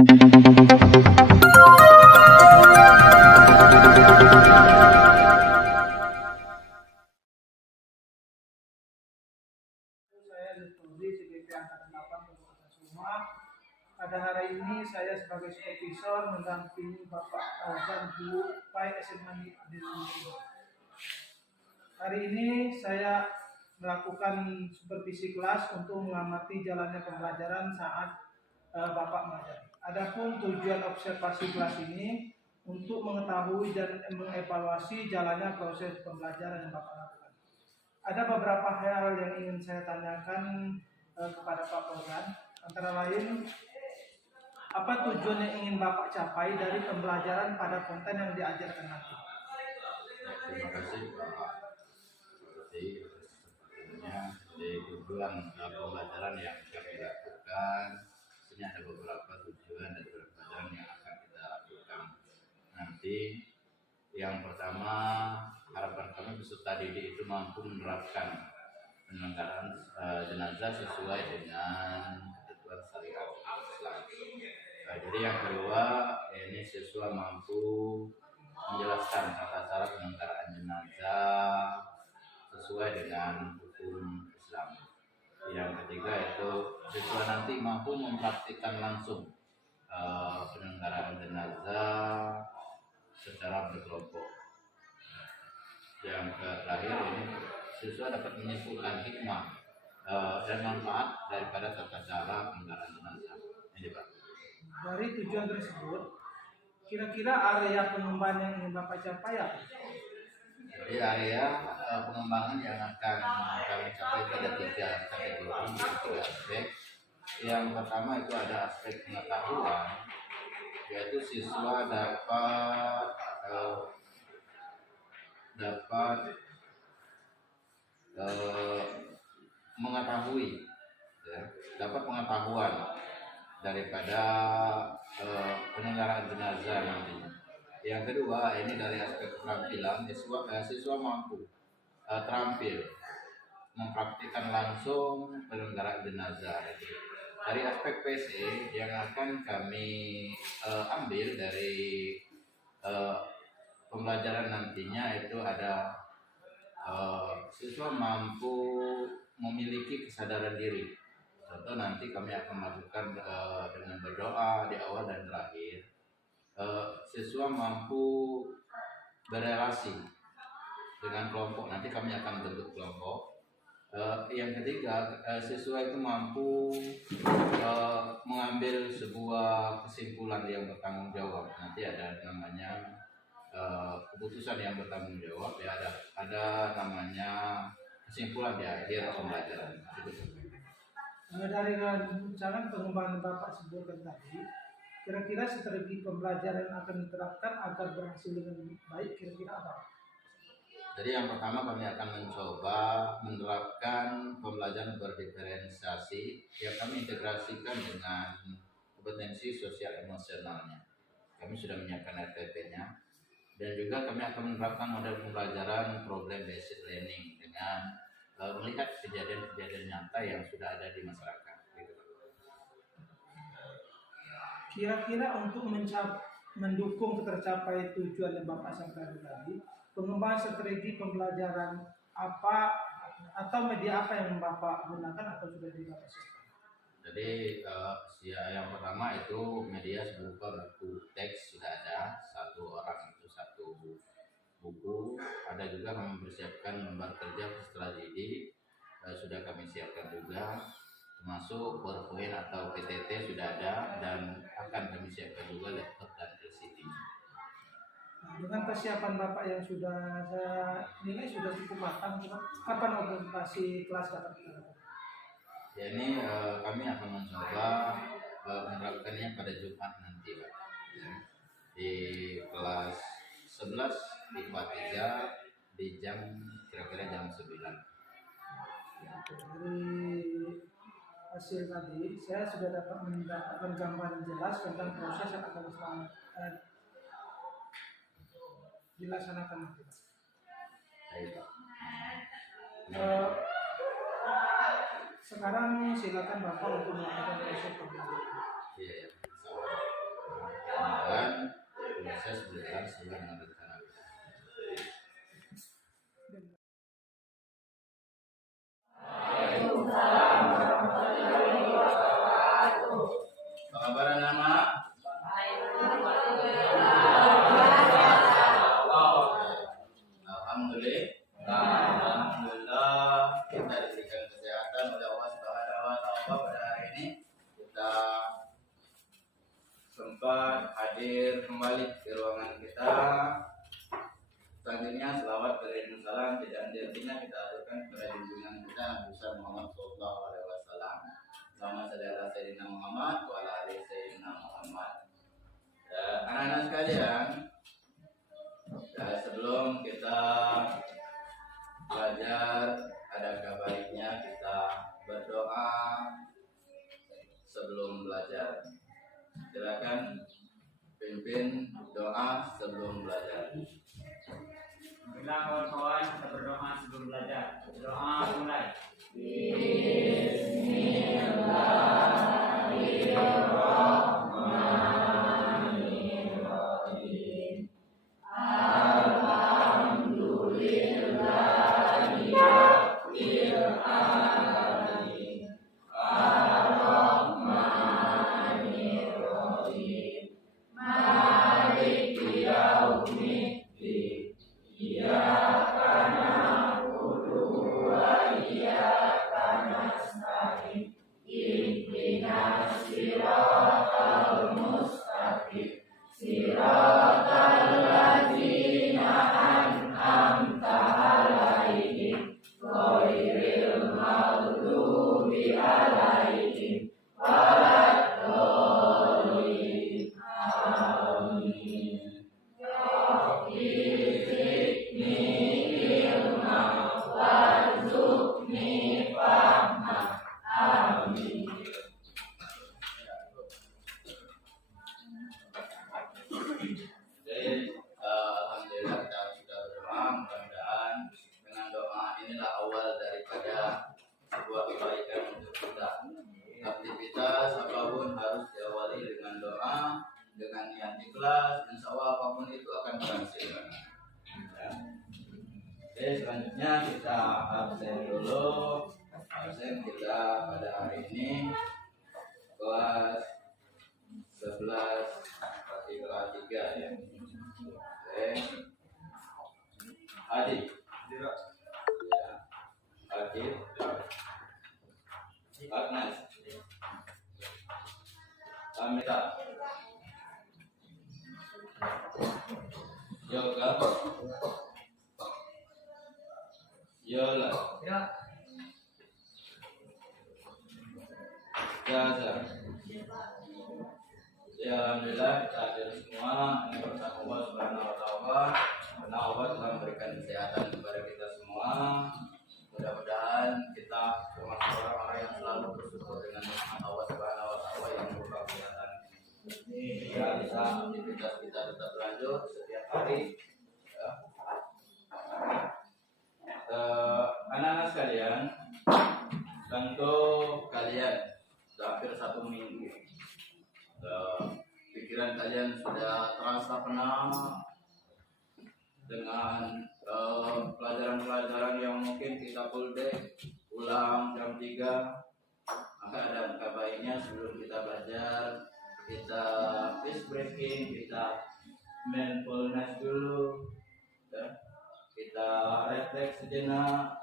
Pada hari ini saya sebagai supervisor mendampingi Bapak dan Bu Pai SMA Negeri. Hari ini saya melakukan supervisi kelas untuk mengamati jalannya pembelajaran saat Bapak mengajar. Adapun tujuan observasi kelas ini untuk mengetahui dan mengevaluasi jalannya proses pembelajaran yang Bapak lakukan. Ada beberapa hal yang ingin saya tanyakan kepada Pak Polgan, antara lain apa tujuan yang ingin Bapak capai dari pembelajaran pada konten yang diajarkan nanti? Terima kasih Pak. Jadi tujuan pembelajaran yang kami lakukan, ini ada beberapa tujuan dari pembelajaran yang akan kita lakukan nanti. Yang pertama, harapan kami peserta didik itu mampu menerapkan penyelenggaraan jenazah sesuai dengan ketentuan syariat Islam. Jadi yang kedua, ini siswa mampu menjelaskan tata cara penyelenggaraan jenazah sesuai dengan hukum Islam. Yang ketiga itu siswa nanti mampu mempraktikkan langsung penyelenggaraan jenazah secara berkelompok. Yang terakhir ini siswa dapat menyimpulkan hikmah dan manfaat daripada tata cara penyelenggaraan jenazah. Ini Pak. Dari tujuan tersebut, kira-kira area pengembangan yang ingin Bapak capai apa? Jadi area pengembangan yang akan kami capai itu ada 3 kategori, 3 aspek. Yang pertama itu ada aspek pengetahuan, yaitu siswa dapat mengetahui, ya, dapat pengetahuan daripada penyelenggaraan jenazah nantinya. Yang kedua, ini dari aspek keterampilan, siswa mampu terampil mempraktikkan langsung penyelenggaraan jenazah. Dari aspek PC yang akan kami ambil dari pembelajaran nantinya itu ada siswa mampu memiliki kesadaran diri. Contoh nanti kami akan melakukan dengan berdoa di awal dan terakhir. Siswa mampu berelasi dengan kelompok. Nanti kami akan bentuk kelompok. Yang ketiga, siswa itu mampu mengambil sebuah kesimpulan yang bertanggung jawab. Nanti ada namanya keputusan yang bertanggung jawab. Ya, ada namanya kesimpulan di akhir pembelajaran. Dari rancangan pengembangan Bapak sebutkan tadi, kira-kira strategi pembelajaran yang akan diterapkan agar berhasil dengan baik kira-kira apa? Jadi yang pertama kami akan mencoba menerapkan pembelajaran berdiferensiasi yang kami integrasikan dengan kompetensi sosial emosionalnya. Kami sudah menyiapkan RPP-nya dan juga kami akan menerapkan model pembelajaran problem based learning dengan melihat kejadian-kejadian nyata yang sudah ada di masyarakat. Kira-kira untuk mendukung tercapai tujuan yang Bapak sampaikan tadi, pengembangan strategi pembelajaran apa atau media apa yang Bapak gunakan atau sudah dilakukan? Jadi yang pertama itu media berupa buku teks sudah ada, 1 orang itu 1 buku. Ada juga kami mempersiapkan lembar kerja peserta didik, sudah kami siapkan juga, termasuk PowerPoint atau PTT sudah ada dan akan kami siapkan juga laptop dan LCD. Dengan persiapan Bapak yang sudah saya nilai sudah cukup matang, kapan orientasi kelas dapat dilakukan? Ya, ini kami akan mencoba menerapkannya pada Jumat nanti Pak. Ya. Di kelas 11 IPA 3 di kira-kira jam 9. Dari hasil tadi, saya sudah dapat mendapatkan gambaran jelas tentang proses yang akan dilaksanakan nanti. Sekarang silakan Bapak untuk melakukan proses pembelajaran. Iya. Pengabaran nama. Alhamdulillah kita diberikan kesehatan oleh Allah Subhanahu wa taala pada hari ini. Kita sempat hadir kembali di ruangan kita. Selanjutnya selawat dan salam tidak henti-hentinya kita aturkan kepada junjungan kita Nabi besar Muhammad sallallahu alaihi wasallam. Selamat saudara Sayyidina Muhammad wa ala ali Sayyidina Muhammad. Anak-anak sekalian, sebelum kita belajar, adakah baiknya kita berdoa sebelum belajar? Silakan pimpin doa sebelum belajar. Bila kawan-kawan kita berdoa sebelum belajar. Doa mulai. Bismillahirrahmanirrahim. Alhamdulillahirabbil alamin. Ar-Rahmanirrahim. Maliki yaumiddin. Iyyaka na'budu wa iyyaka nasta'in. Ihdinas siratal mustaqim. Siratal ladzina an'amta 'alaihim ghairil maghdubi 'alaihim waladdallin. Amin. Rabbi zidni ilma warzuqni fahma. Amin. Jadi, alhamdulillah kita sudah berdoa. Mudah-mudahan dengan doa inilah awal daripada sebuah kebaikan untuk kita. Aktivitas apapun harus diawali dengan doa, dengan niat ikhlas. Insya Allah apapun itu akan berhasil. Ya. Oke, selanjutnya kita absen dulu. Absen kita pada hari ini kelas 11 kelas 3 ya. Oke. Adi. Ya. Adi. Agnes. Amita. Yoga. Yola. Jaza. Ya, alhamdulillah kita hadir semua. Ini berkat Allah Subhanahu wa taala. Karena Allah telah memberikan kesehatan kepada kita semua. Mudah-mudahan kita termasuk orang-orang yang selalu bersyukur dengan nikmat Allah Subhanahu wa taala yang berupa kesehatan ini. Sehingga bisa aktivitas kita tetap lanjut setiap hari. Ya. Anak-anak sekalian, tentu kalian sudah hampir 1 minggu. Pikiran kalian sudah terasa penat dengan pelajaran-pelajaran yang mungkin kita full day ulang jam 3. Maka ada baiknya sebelum kita belajar kita ice breaking, kita mindfulness dulu ya. Kita refleks sejenak.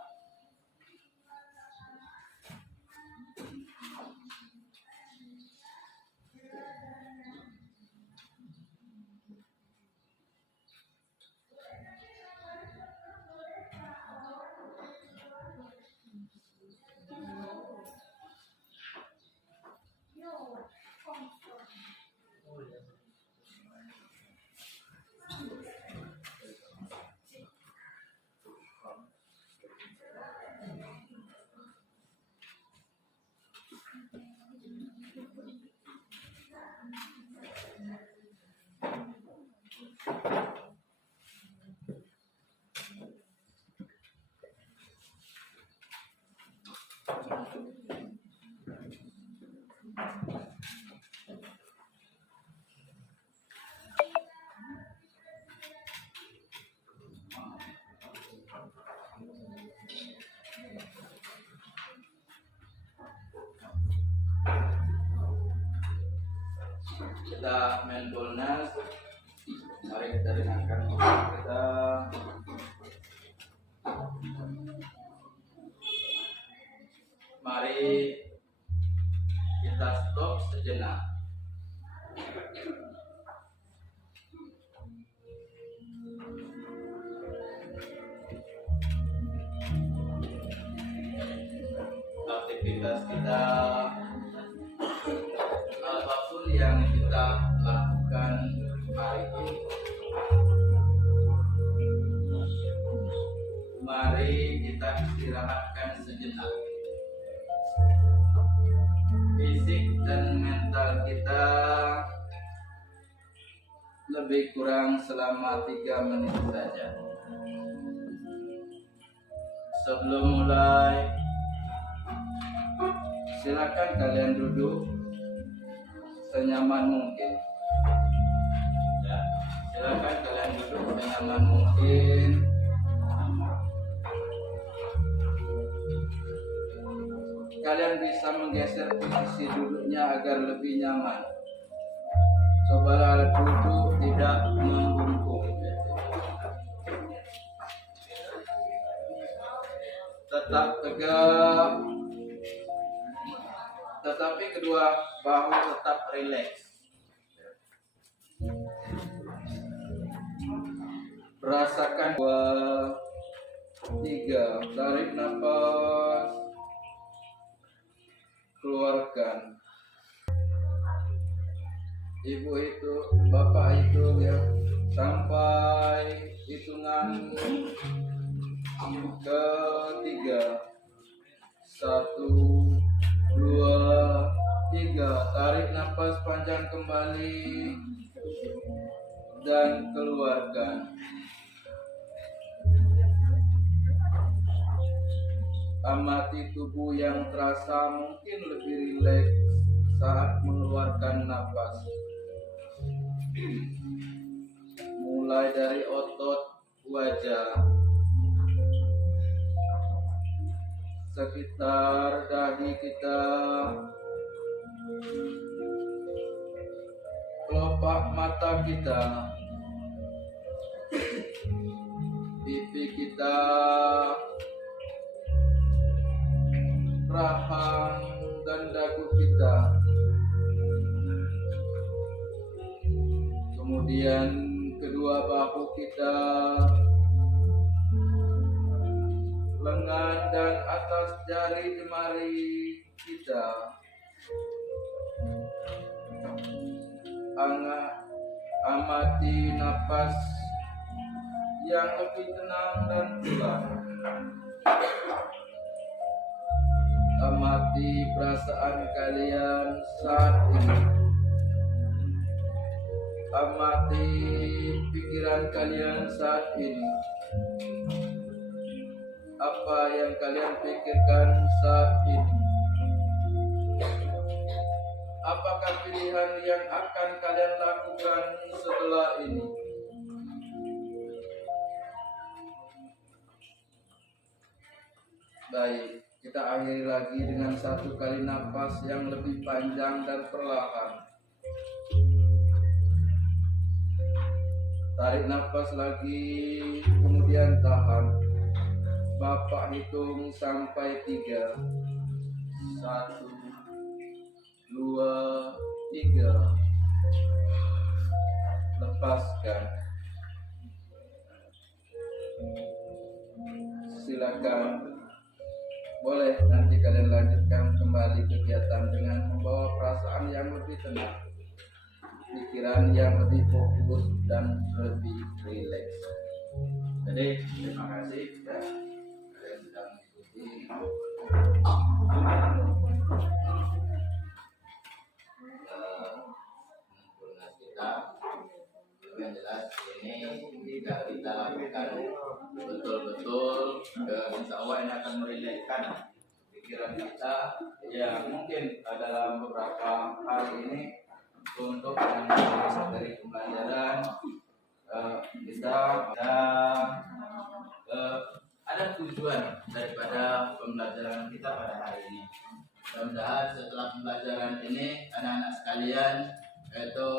kita mindfulness. Mari kita dengarkan kita. Mari kita stop sejenak. Aktivitas kita, apapun yang kita lakukan hari ini, mari kita istirahatkan sejenak. Fisik dan mental kita lebih kurang selama 3 menit saja. Sebelum mulai, silakan kalian duduk senyaman mungkin. Ya, silakan kalian duduk senyaman mungkin. Kalian bisa menggeser posisi duduknya agar lebih nyaman. Cobalah duduk tidak membungkuk. Tetap tegak, tetapi kedua bahu tetap rileks. Rasakan 2, 3, tarik nafas, keluarkan. Ibu itu, bapak itu ya, sampai hitungan ke-3. 1, 2, 3, tarik nafas panjang kembali dan keluarkan. Amati tubuh yang terasa mungkin lebih rileks saat mengeluarkan nafas. Mulai dari otot wajah, sekitar dahi kita, kelopak mata kita, pipi kita, rahang dan dagu kita. Kemudian kedua bahu kita, lengan dan atas jari jemari kita. Amati nafas yang lebih tenang dan pelan. Amati perasaan kalian saat ini. Amati pikiran kalian saat ini. Apa yang kalian pikirkan saat ini? Apakah pilihan yang akan kalian lakukan setelah ini? Baik, kita akhiri lagi dengan 1 kali nafas yang lebih panjang dan perlahan. Tarik nafas lagi, kemudian tahan. Bapak hitung sampai 3. 1, 2, 3. Lepaskan. Silakan. Boleh nanti kalian lanjutkan kembali kegiatan dengan membawa perasaan yang lebih tenang, pikiran yang lebih fokus dan lebih rileks. Jadi terima kasih ya, kalian sudah mengikuti mindfulness kita. Yang jelas ini jika kita lakukan betul-betul, insya Allah ini akan merilekskan pikiran kita. Ya mungkin dalam beberapa hari ini untuk mengambil dari pembelajaran kita ada tujuan daripada pembelajaran kita pada hari ini. Mudah-mudahan setelah pembelajaran ini anak-anak sekalian itu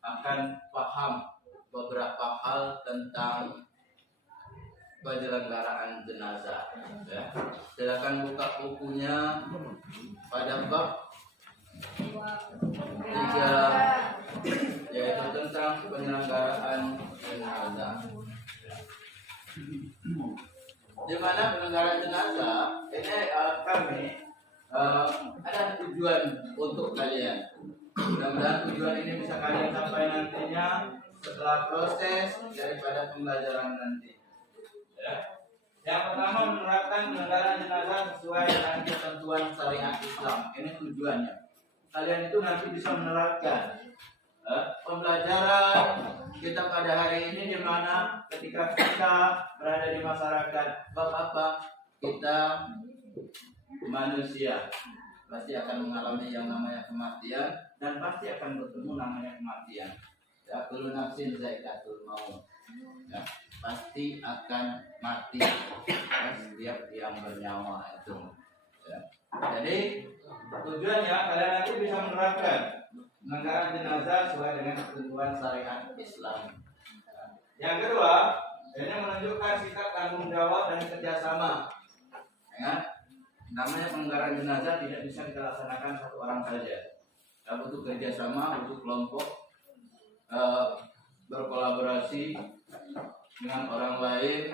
akan paham beberapa hal tentang penyelenggaraan jenazah. Ya. Silakan buka bukunya pada bab 3, yaitu tentang penyelenggaraan jenazah. Di mana penyelenggaraan jenazah ini kami ada tujuan untuk kalian. Mudah-mudahan tujuan ini bisa kalian capai nantinya setelah proses daripada pembelajaran nanti. Ya. Yang pertama, menerapkan penyelenggaraan jenazah sesuai dengan ketentuan syariat Islam. Ini tujuannya. Kalian itu nanti bisa menerapkan pembelajaran kita pada hari ini, di mana ketika kita berada di masyarakat, Bapak-bapak, kita manusia pasti akan mengalami yang namanya kematian, dan pasti akan bertemu namanya kematian. Ya, kullu nafsin za'iqatul maut. Ya, pasti akan mati. Ya, setiap yang bernyawa itu. Ya. Jadi tujuannya kalian nanti bisa menerapkan penyelenggaraan jenazah sesuai dengan ketentuan syariat Islam. Yang kedua, ini menunjukkan sikap tanggung jawab dan kerjasama. Ya, namanya penyelenggaraan jenazah tidak bisa kita laksanakan satu orang saja. Ya, butuh kerjasama, butuh kelompok, berkolaborasi dengan orang lain.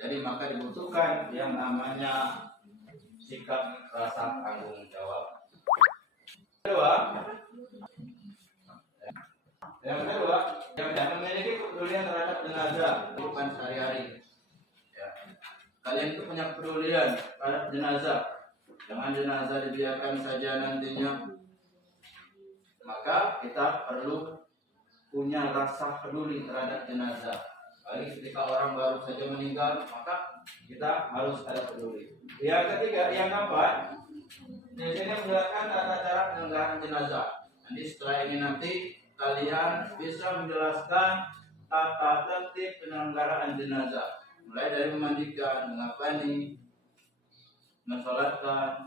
Jadi maka dibutuhkan yang namanya sikap rasa tanggung jawab. Yang kedua, yang memiliki kepedulian terhadap jenazah kehidupan sehari-hari. Ya. Kalian itu punya kepedulian terhadap jenazah. Jangan jenazah dibiarkan saja nantinya. Maka kita perlu punya rasa peduli terhadap jenazah. Apalagi ketika orang baru saja meninggal, maka kita harus ada peduli. Yang ketiga, yang keempat, di sini menjelaskan tata cara penyelenggaraan jenazah. Nanti setelah ini nanti kalian bisa menjelaskan tata tertib penyelenggaraan jenazah, mulai dari memandikan, mengapani, mensolatkan,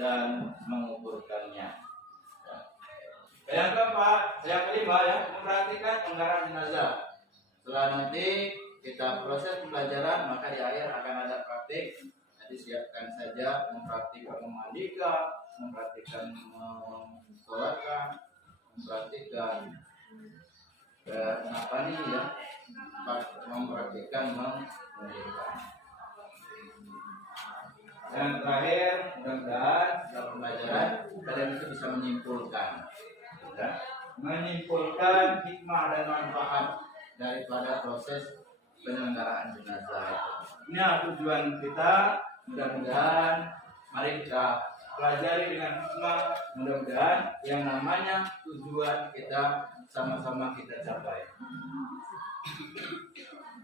dan menguburkannya. Yang keempat, yang kelima, ya, memperhatikan penyelenggaraan jenazah. Setelah nanti kita proses pembelajaran, maka di akhir akan ada praktik. Nanti siapkan saja mempraktikkan memandikan, mempraktikkan mensolatkan, mempraktikkan apa nih ya, mempraktikkan menguburkan. Dan terakhir, mudah-mudahan dalam pembelajaran kalian itu bisa menyimpulkan, ya, menyimpulkan hikmah dan manfaat daripada proses penyelenggaraan jenazah. Ini tujuan kita. Mudah-mudahan mari kita pelajari dengan hikmah. Mudah-mudahan yang namanya tujuan kita sama-sama kita capai.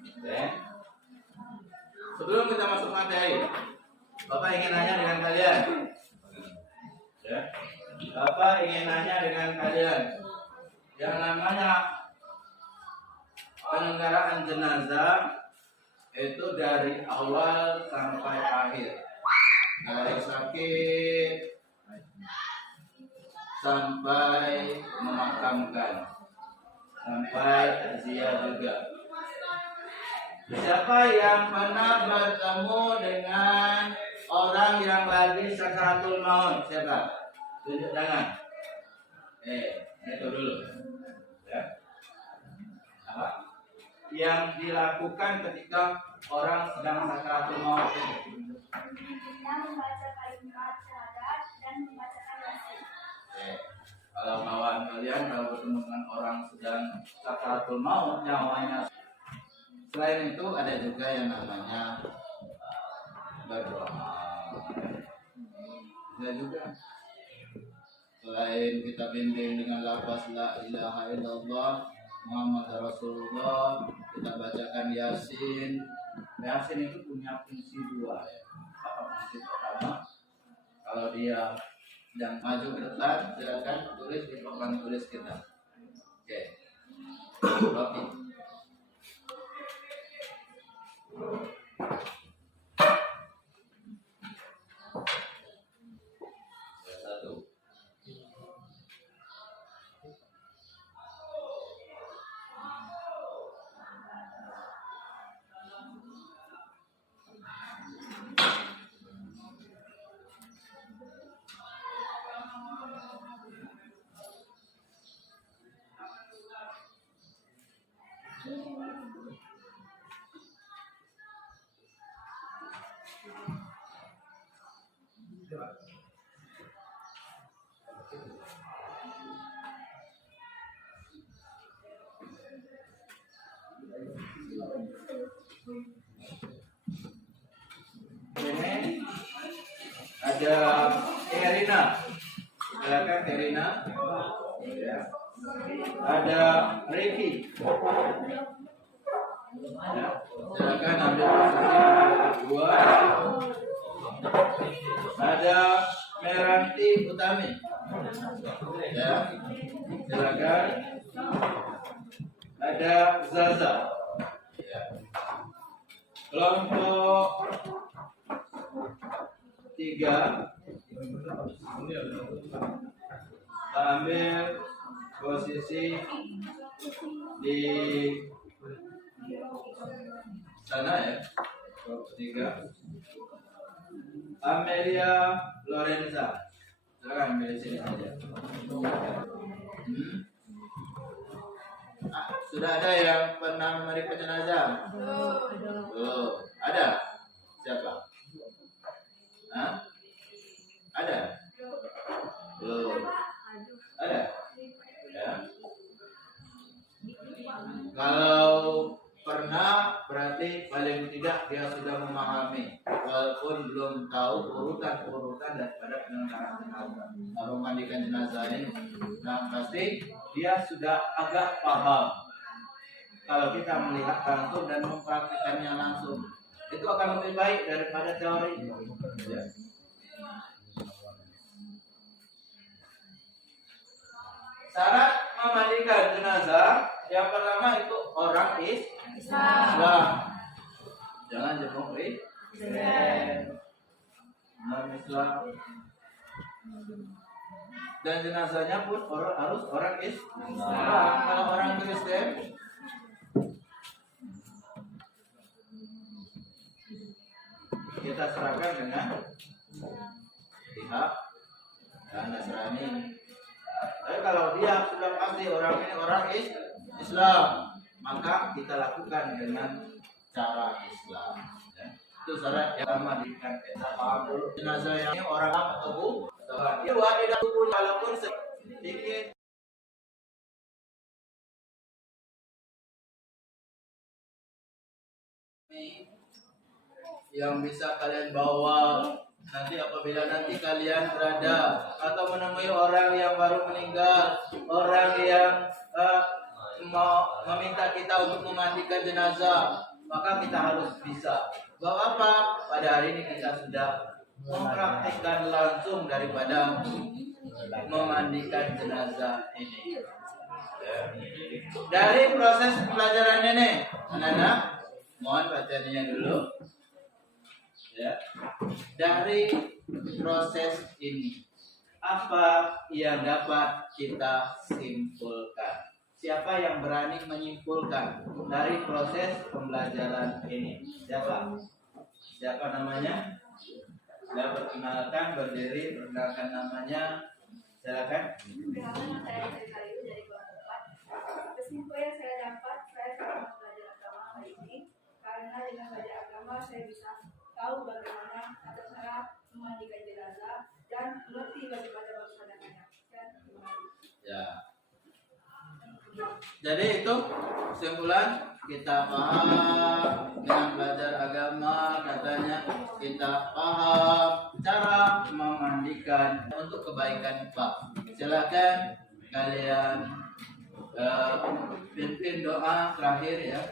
Oke. Sebelum kita masuk materi, Bapak ingin nanya dengan kalian. Ya. Bapak ingin nanya dengan kalian. Yang namanya penyelenggaraan jenazah itu dari awal sampai akhir, dari sakit sampai memakamkan, sampai takziah juga. Siapa yang pernah bertemu dengan orang yang lagi sakaratul maut? Siapa? Tunjuk tangan. Itu dulu. Ya. Apa? Yang dilakukan ketika orang sedang sakaratul maut itu? Membaca kalimat syahadat dan membacakan yasin. Kalau kawan kalian kalau bertemu dengan orang sedang sakaratul maut, nyawanya. Selain itu ada juga yang namanya berdoa. Ada juga. Selain kita bimbing dengan lafaz la ilaha illallah Muhammad Rasulullah, kita bacakan Yasin. Yasin itu punya fungsi dua, ya. Apa fungsi pertama? Kalau dia sedang maju ke depan, silakan tulis di papan tulis kita. Oke. Rocky. Satu. Ada Erina. Silakan Erina. Ya. Ada Ricky. Ya. Silakan ambil posisi kedua. Ada Meranti Utami. Ya. Silakan. Ada Zaza. Ya. Kelompok 3 ambil posisi di sana ya. Kelompok 3 Amelia Lorenza. Silakan ambil sini saja. Sudah ada yang pernah menerima jenazah? Oh, ada. Siapa? Hah? Ada? Belum. Ada? Ya. Kalau pernah berarti paling tidak dia sudah memahami, walaupun belum tahu urutan daripada penyelenggaraan jenazah, memandikan jenazah ini. Nah, pasti dia sudah agak paham. Kalau kita melihat langsung dan mempraktikannya langsung, itu akan lebih baik daripada teori. Ya. Syarat memandikan jenazah yang pertama itu orang Islam. Jangan jempol non Islam. Dan jenazahnya pun harus orang Islam. Kalau orang Kristen kita serahkan dengan pihak dan Nasrani. Tapi kalau dia sudah pasti orang ini orang Islam, maka kita lakukan dengan cara Islam. Ya. Itu syarat yang pertama kita paham dulu. Jenazah yang ini orang atau dia tidak tubuh walaupun sedikit. Yang bisa kalian bawa nanti apabila nanti kalian berada atau menemui orang yang baru meninggal, orang yang mau meminta kita untuk memandikan jenazah, maka kita harus bisa. Bahwa apa? Pada hari ini kita sudah mempraktikkan langsung daripada memandikan jenazah ini. Dari proses pelajaran ini, anak-anak, mohon perhatiannya dulu. Ya, dari proses ini apa yang dapat kita simpulkan? Siapa yang berani menyimpulkan dari proses pembelajaran ini? Siapa? Siapa namanya? Sudah perkenalkan, berdiri, perkenalkan namanya. Silakan. Perkenalkan, saya dari Kaliu dari kelompok 4. Kesimpulan yang saya dapat, saya sangat belajar agama hari ini karena dengan belajar agama saya bisa tahu bagaimana tata cara memandikan jenazah dan mengerti bagaimana melaksanakannya. Ya. Jadi itu kesimpulan, kita paham dengan belajar agama, katanya kita paham cara memandikan untuk kebaikan Pak. Silakan kalian pimpin doa terakhir ya.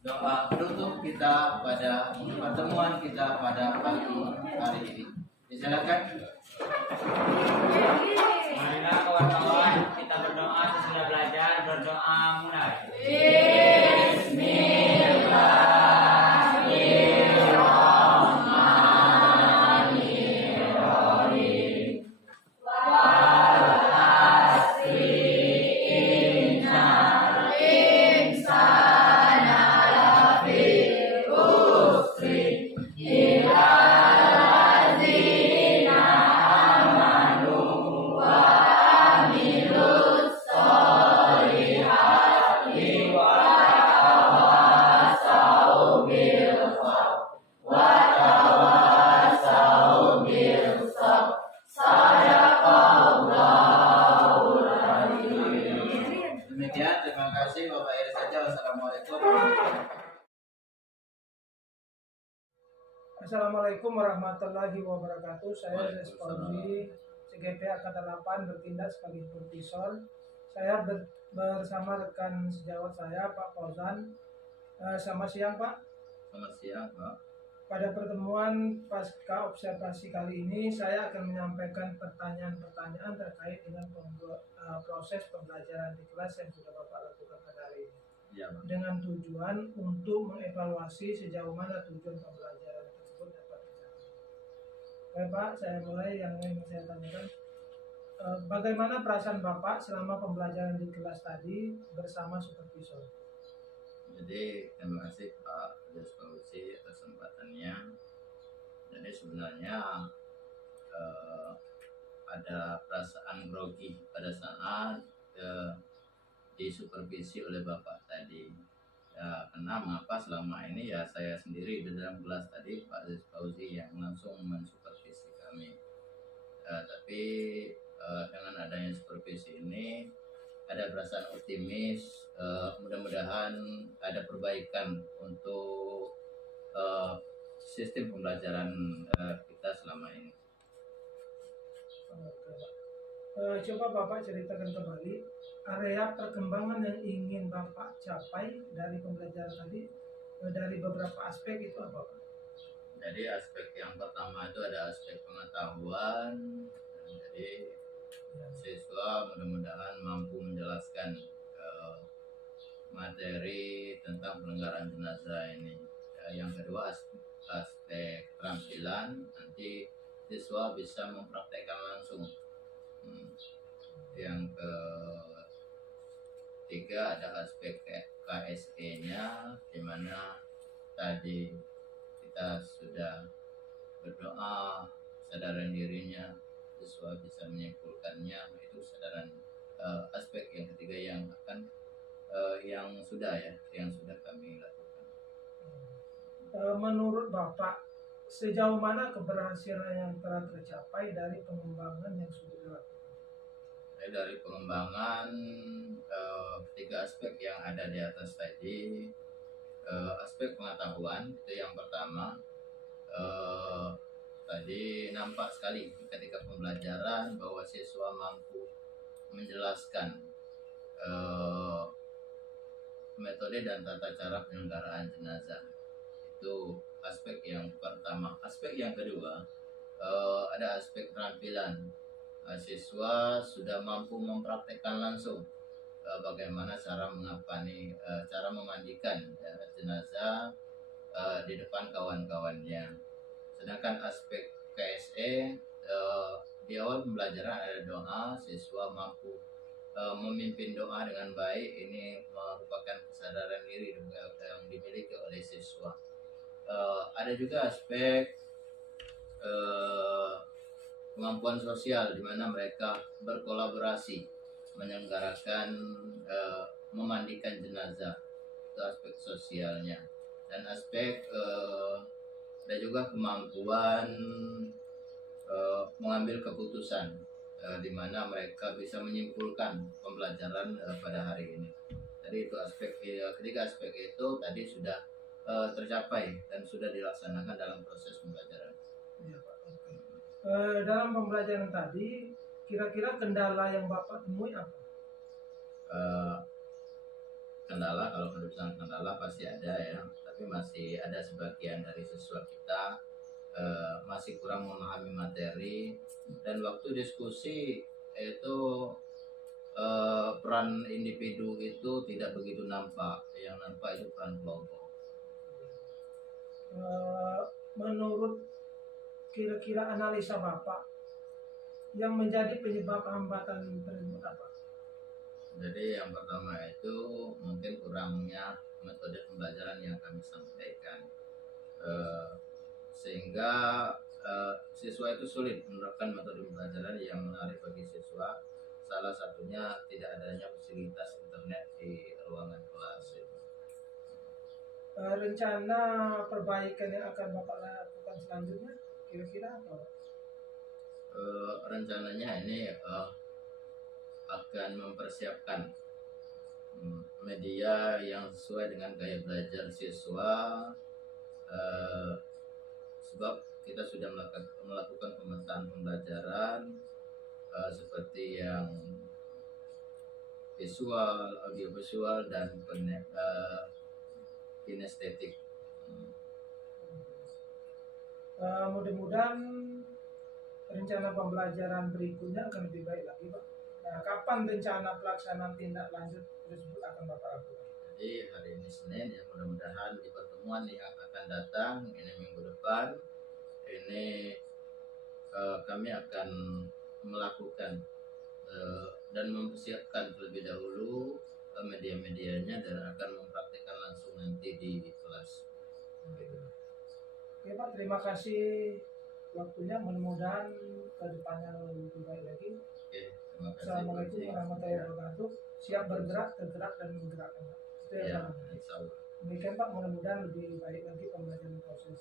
Doa penutup kita pada pertemuan kita pada pagi hari ini. Silakan. Marilah kawan-kawan kita berdoa sesudah belajar, berdoa mulai. Demikian, terima kasih Bapak Eri saja. Wassalamualaikum. Assalamualaikum warahmatullahi wabarakatuh. Saya Zes Waalaikumsalam. Fauzi, CGP Angkatan 8 bertindak sebagai supervisor. Saya bersama rekan sejawat saya, Pak Fauzan. Selamat siang, Pak. Selamat siang, Pak. Pada pertemuan pasca observasi kali ini, saya akan menyampaikan pertanyaan-pertanyaan terkait dengan proses pembelajaran di kelas yang sudah Bapak lakukan pada hari ini. Iya, Pak. Dengan tujuan untuk mengevaluasi sejauh mana tujuan pembelajaran tersebut dapat tercapai. Oke Pak, saya mulai yang ingin saya tanyakan. Bagaimana perasaan Bapak selama pembelajaran di kelas tadi bersama supervisor? Jadi terima kasih Pak Yus Fauzi atas kesempatannya. Jadi sebenarnya ada perasaan grogi pada saat disupervisi oleh Bapak tadi. Ya, karena mengapa selama ini ya saya sendiri di dalam kelas tadi Pak Yus Fauzi yang langsung mensupervisi kami. Tapi dengan adanya supervisi ini ada perasaan optimis, mudah-mudahan ada perbaikan untuk sistem pembelajaran kita selama ini. Oke, Pak. Coba Bapak ceritakan kembali area perkembangan yang ingin Bapak capai dari pembelajaran tadi, dari beberapa aspek itu apa Pak? Jadi aspek yang pertama itu ada aspek pengetahuan. Jadi siswa mudah-mudahan mampu menjelaskan materi tentang penyelenggaraan jenazah ini. Yang kedua aspek keterampilan, nanti siswa bisa mempraktekkan langsung. Yang ketiga ada aspek KSE-nya, di mana tadi kita sudah berdoa, kesadaran dirinya, siswa bisa menyimpulkannya, itu kesadaran aspek yang ketiga yang akan yang sudah kami lakukan. Menurut Bapak, sejauh mana keberhasilan yang telah tercapai dari pengembangan yang sudah dilakukan? Dari pengembangan ketiga aspek yang ada di atas tadi, aspek pengetahuan itu yang pertama. Tadi nampak sekali ketika pembelajaran bahwa siswa mampu menjelaskan metode dan tata cara penyelenggaraan jenazah. Itu aspek yang pertama. Aspek yang kedua, ada aspek keterampilan. Siswa sudah mampu mempraktekkan langsung bagaimana cara cara memandikan jenazah di depan kawan-kawannya. Sedangkan aspek KSE, di awal pembelajaran ada doa, siswa mampu memimpin doa dengan baik. Ini merupakan kesadaran diri yang dimiliki oleh siswa. Ada juga aspek kemampuan sosial, di mana mereka berkolaborasi menyelenggarakan memandikan jenazah. Itu aspek sosialnya. Dan aspek ada juga kemampuan mengambil keputusan, di mana mereka bisa menyimpulkan pembelajaran pada hari ini. Jadi itu aspek ketiga aspek itu tadi sudah tercapai dan sudah dilaksanakan dalam proses pembelajaran. Ya, Pak. Oke. Dalam pembelajaran tadi, kira-kira kendala yang Bapak temui apa? Kendala, kalau kedudukan kendala pasti ada ya, tapi masih ada sebagian dari siswa kita masih kurang memahami materi, dan waktu diskusi itu peran individu itu tidak begitu nampak, yang nampak itu peran kelompok. Menurut kira-kira analisa Bapak, yang menjadi penyebab hambatan tersebut apa? Jadi yang pertama itu mungkin kurangnya metode pembelajaran yang kami sampaikan, sehingga siswa itu sulit menerapkan metode pembelajaran yang menarik bagi siswa. Salah satunya tidak adanya fasilitas internet di ruangan kelas. Rencana perbaikan yang akan Bapak lakukan selanjutnya kira-kira apa? Rencananya ini akan mempersiapkan media yang sesuai dengan gaya belajar siswa, sebab kita sudah melakukan pemetaan pembelajaran seperti yang visual, audiovisual dan kinestetik. Mudah-mudahan rencana pembelajaran berikutnya akan lebih baik lagi, Pak. Nah, kapan rencana pelaksanaan tindak lanjut tersebut akan Bapak lakukan? Jadi hari ini Senin ya, mudah-mudahan di pertemuan yang akan datang ini minggu depan ini kami akan melakukan dan mempersiapkan terlebih dahulu media-medianya dan akan mempraktikkan langsung nanti di kelas. Oke Pak, terima kasih waktunya. Mudah-mudahan ke depannya lebih baik lagi. Oke, terima kasih. Assalamualaikum warahmatullahi wabarakatuh. Siap bergerak, tergerak dan menggerakkan Pak. Itu Ya, yang insya Allah. demikian Pak, mudah-mudahan lebih baik lagi pembelajaran proses.